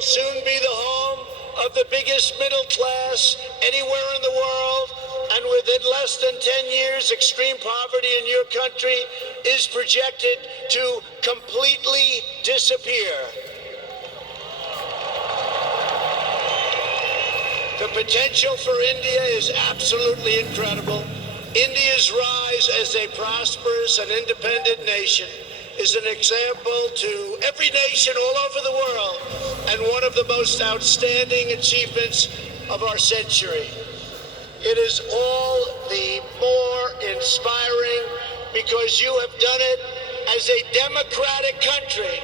will soon be the home of the biggest middle class anywhere in the world, and within less than 10 years, extreme poverty in your country is projected to completely disappear. The potential for India is absolutely incredible. India's rise as a prosperous and independent nation is an example to every nation all over the world and one of the most outstanding achievements of our century. It is all the more inspiring because you have done it as a democratic country.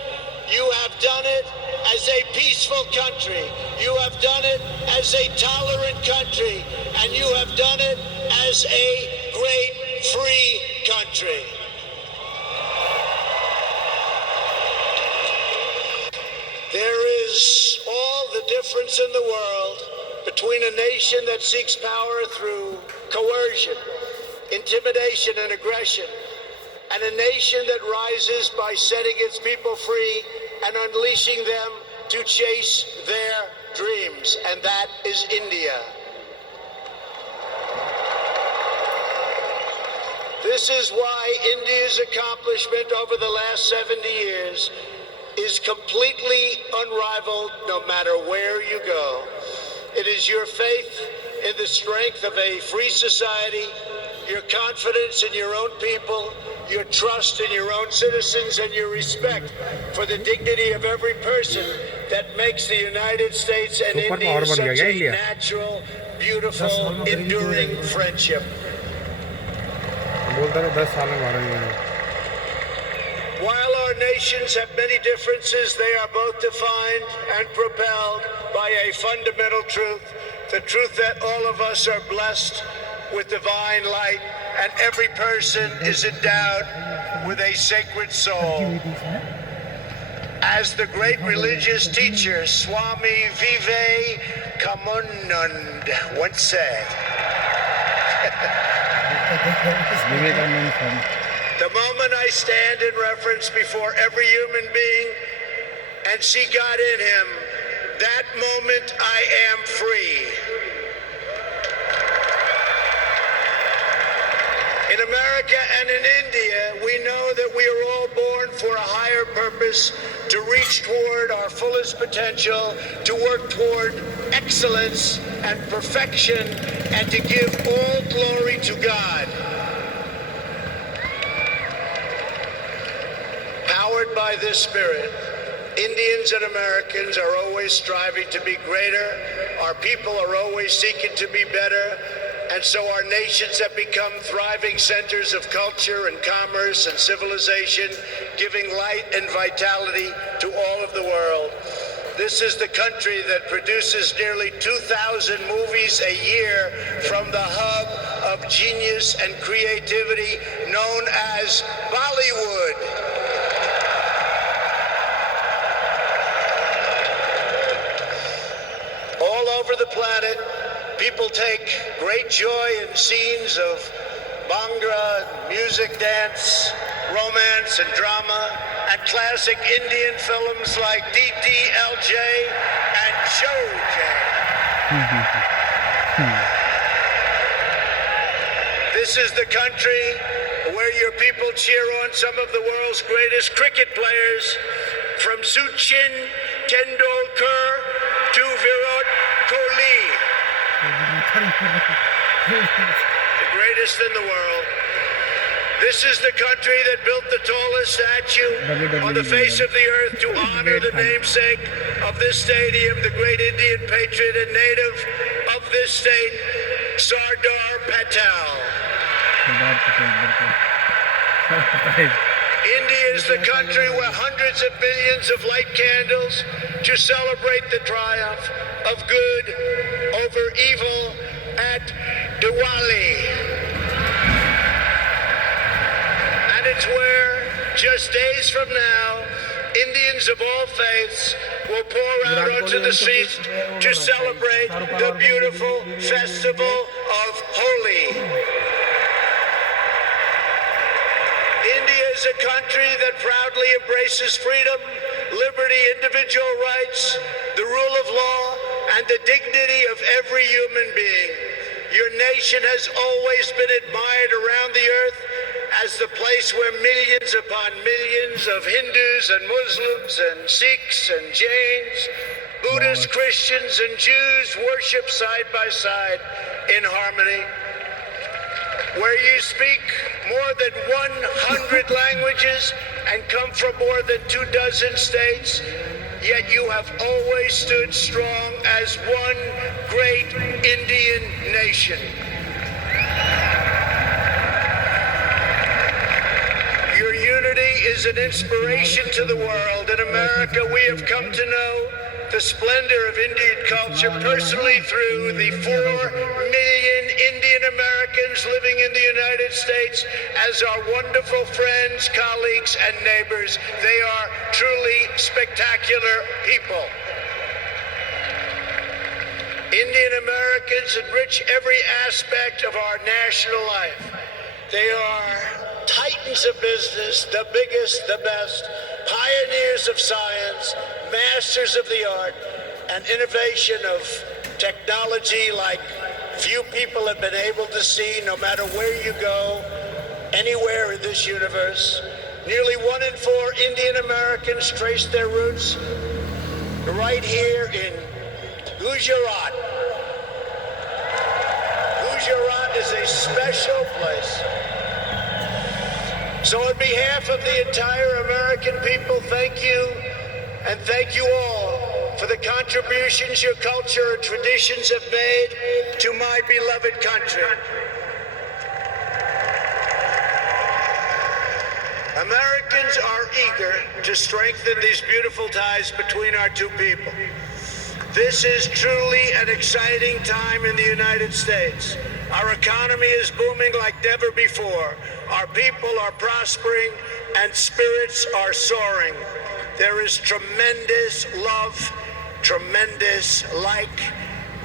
You have done it as a peaceful country. You have done it as a tolerant country. And you have done it as a great free country. There is all the difference in the world between a nation that seeks power through coercion, intimidation, and aggression, and a nation that rises by setting its people free and unleashing them to chase their dreams, and that is India. This is why India's accomplishment over the last 70 years is completely unrivaled no matter where you go. It is your faith in the strength of a free society, your confidence in your own people, your trust in your own citizens, and your respect for the dignity of every person that makes the United States and India such a natural, beautiful, enduring friendship. While our nations have many differences, they are both defined and propelled by a fundamental truth, the truth that all of us are blessed with divine light and every person is endowed with a sacred soul. As the great religious teacher Swami Vivekananda once said, the moment I stand in reverence before every human being and see God in him, that moment I am free. In America and in India, we know that we are all born for a higher purpose, to reach toward our fullest potential, to work toward excellence and perfection, and to give all glory to God. Powered by this spirit, Indians and Americans are always striving to be greater. Our people are always seeking to be better. And so our nations have become thriving centers of culture and commerce and civilization, giving light and vitality to all of the world. This is the country that produces nearly 2,000 movies a year from the hub of genius and creativity known as Bollywood. All over the planet, people take great joy in scenes of Bhangra, music, dance, romance, and drama, and classic Indian films like DDLJ and Showj. This is the country where your people cheer on some of the world's greatest cricket players, from Sachin Tendulkar to Virat Kohli. The greatest in the world. This is the country that built the tallest statue on the face of the earth to honor the namesake of this stadium, the great Indian patriot and native of this state, Sardar Patel. India is the country where hundreds of billions of light candles to celebrate the triumph of good over evil at Diwali. And it's where, just days from now, Indians of all faiths will pour out onto the streets to celebrate the beautiful festival of Holi. India is a country that proudly embraces freedom, liberty, individual rights, the rule of law, and the dignity of every human being. Your nation has always been admired around the earth as the place where millions upon millions of Hindus and Muslims and Sikhs and Jains, Buddhists, Christians, and Jews worship side by side in harmony. Where you speak more than 100 languages and come from more than 24 states, yet you have always stood strong as one great Indian nation. Your unity is an inspiration to the world. In America, we have come to know the splendor of Indian culture personally through the 4 million Indian Americans living in the United States as our wonderful friends, colleagues, and neighbors. They are truly spectacular people. Indian Americans enrich every aspect of our national life. They are titans of business, the biggest, the best, pioneers of science, masters of the art, and innovation of technology like few people have been able to see, no matter where you go, anywhere in this universe. Nearly 1 in 4 Indian Americans trace their roots right here in Gujarat. Gujarat is a special place. So on behalf of the entire American people, thank you, and thank you all for the contributions your culture and traditions have made to my beloved country. Americans are eager to strengthen these beautiful ties between our two people. This is truly an exciting time in the United States. Our economy is booming like never before. Our people are prospering and spirits are soaring. There is tremendous love, tremendous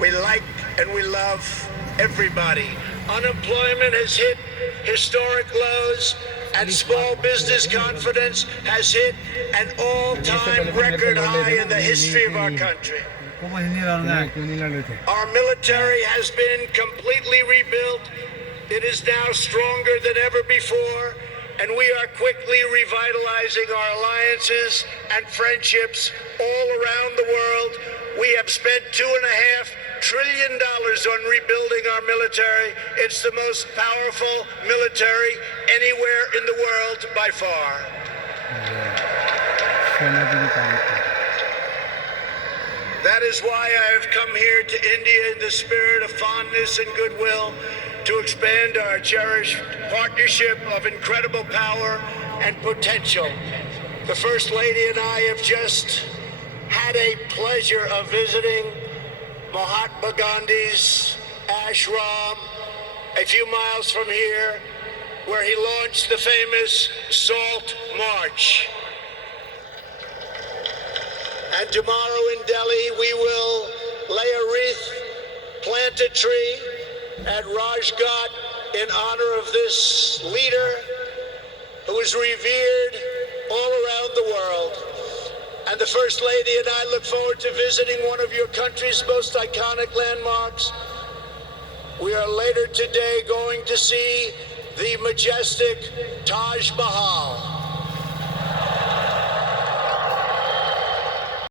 we like and we love everybody. Unemployment has hit historic lows and small business confidence has hit an all-time record high in the history of our country. Our military has been completely rebuilt. It is now stronger than ever before, and we are quickly revitalizing our alliances and friendships all around the world. We have spent $2.5 trillion on rebuilding our military. It's the most powerful military anywhere in the world by far. That is why I have come here to India in the spirit of fondness and goodwill to expand our cherished partnership of incredible power and potential. The First Lady and I have just had a pleasure of visiting Mahatma Gandhi's ashram a few miles from here, where he launched the famous Salt March. And tomorrow in Delhi, we will lay a wreath, plant a tree at Rajghat in honor of this leader who is revered all around the world. And the First Lady and I look forward to visiting one of your country's most iconic landmarks. We are later today going to see the majestic Taj Mahal.